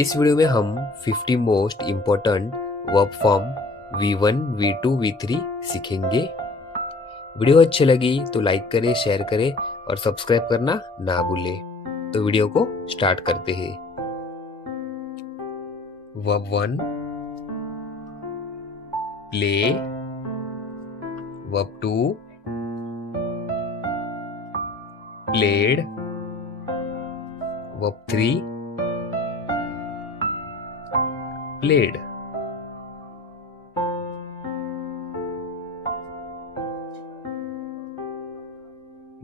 इस वीडियो में हम 50 most important verb form V1, V2, V3 सीखेंगे। वीडियो अच्छी लगी तो लाइक करें, शेयर करें और सब्सक्राइब करना ना भूलें। तो वीडियो को स्टार्ट करते हैं। Verb 1 play, verb 2 played, verb 3 played,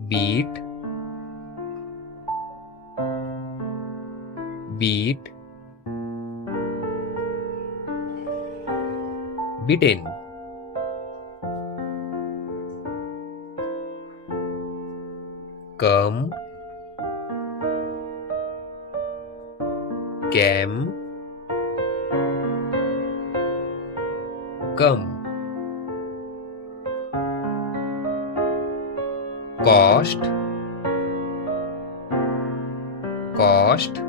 beat, beat, beaten, come, came, come, cost, cost,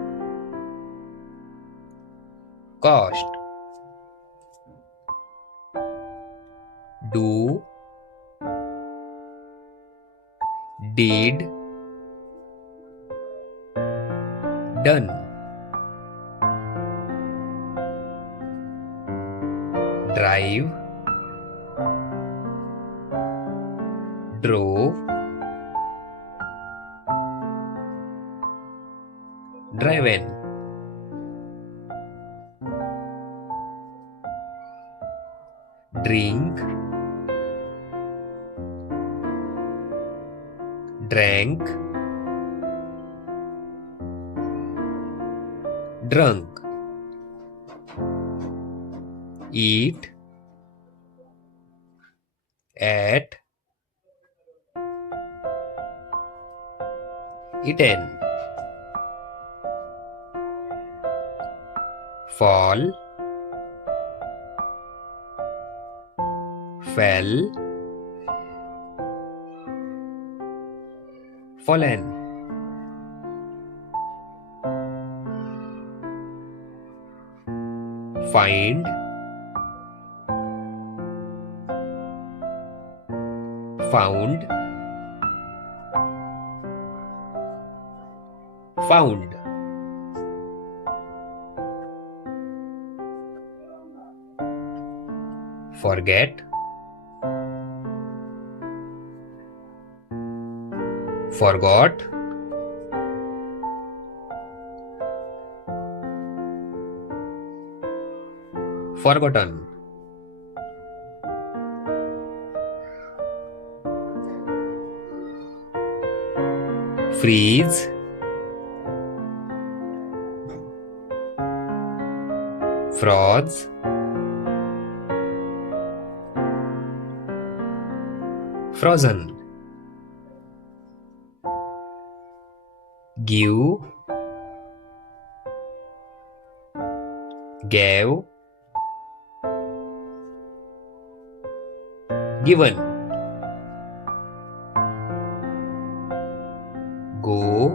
cost, do, did, done, drive, drove, driven, drink, drank, drunk, eat, ate, eaten, fall, fell, fallen, find, found, found, forget, forgot, forgotten, freeze, froze, frozen, give, gave, given, go,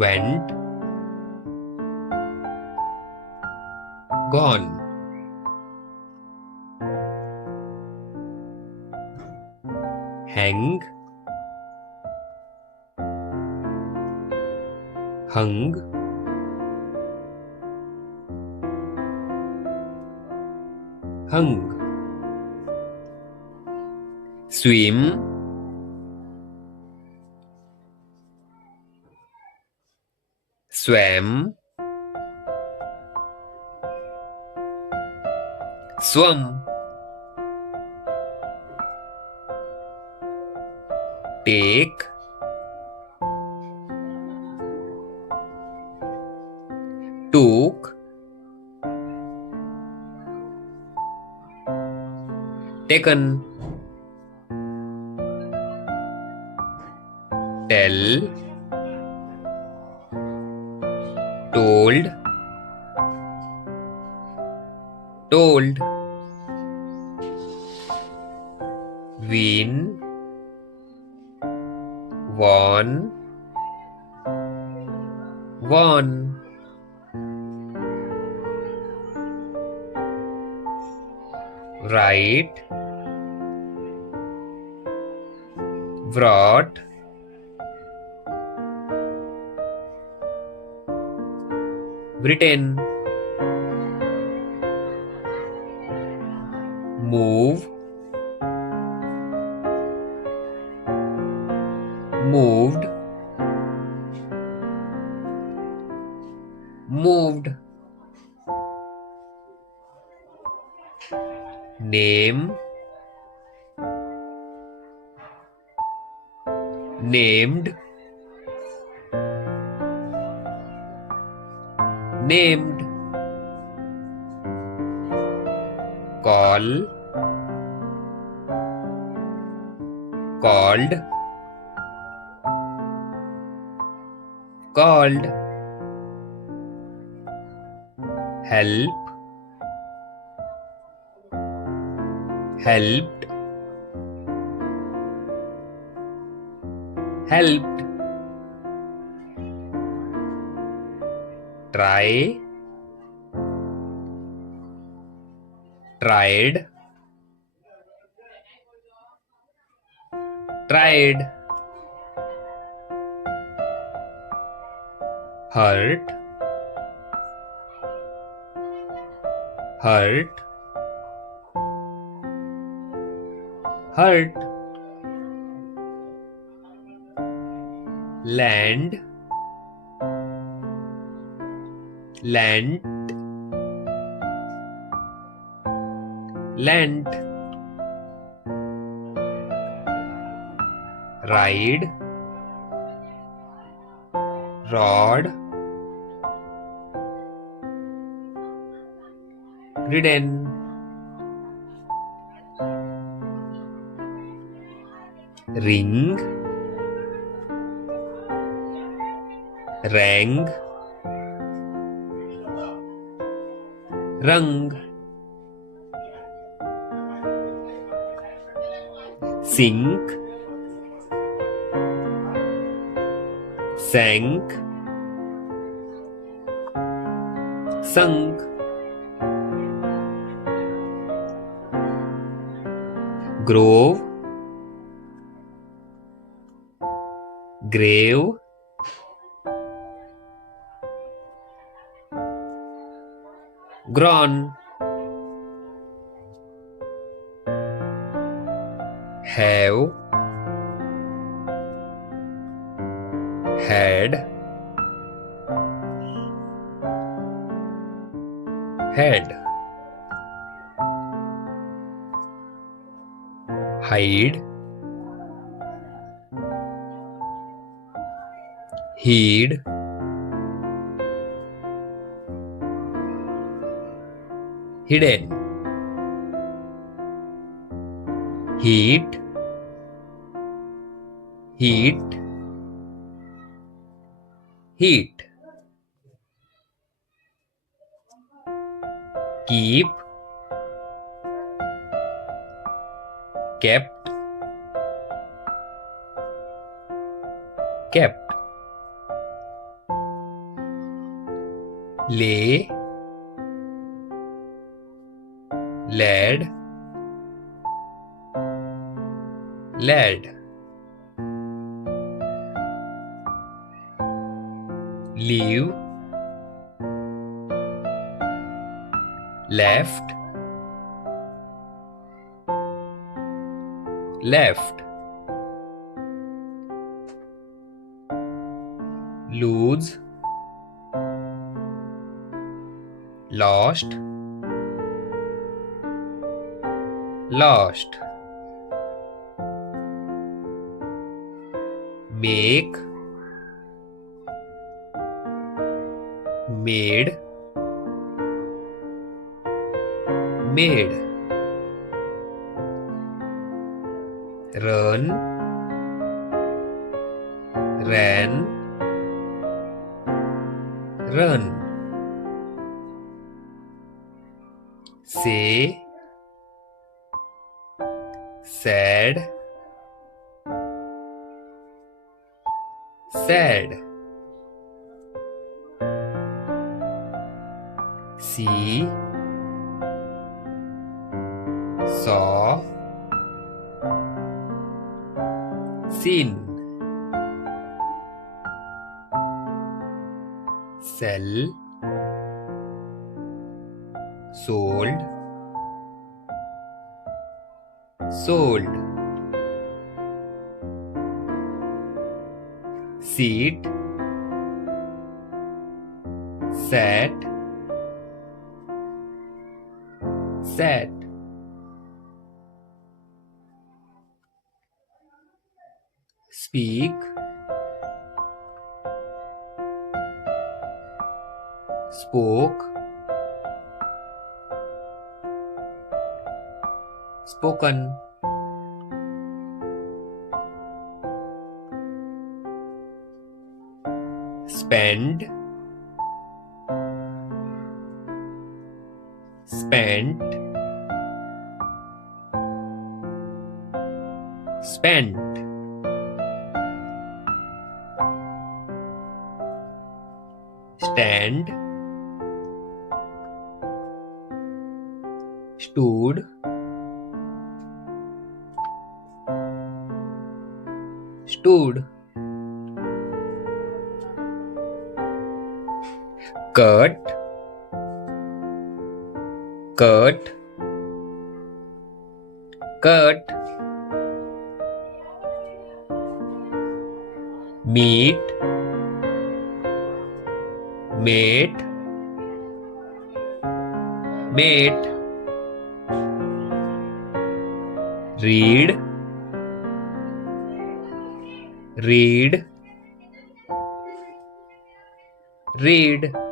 went, gone, hang, hung, hung, swim, swam, swum, take, took, taken, tell, told, told, win, won, won, write, brought, Britain, move, moved, moved, name, named, named, call, called, called, help, helped, helped, try, tried, tried, hurt, hurt, hurt, land, lent, lent, ride, rod, ridden, ring, rang, rung, sink, sank, sunk, grove, grave, grown, have, had, had, hide, heed, hidden, heat, heat, heat, keep, kept, kept, lay, led, led, leave, left, left, lose, lost, lost, make, made, made, run, ran, run, say, sad, sad, see, saw, seen, sell, sold, sold, seat, sat, sat, speak, spoke, spoken, spend, spent, spent, stand, stood, stood, cut, cut, cut, meet, mate, mate, read, read, read.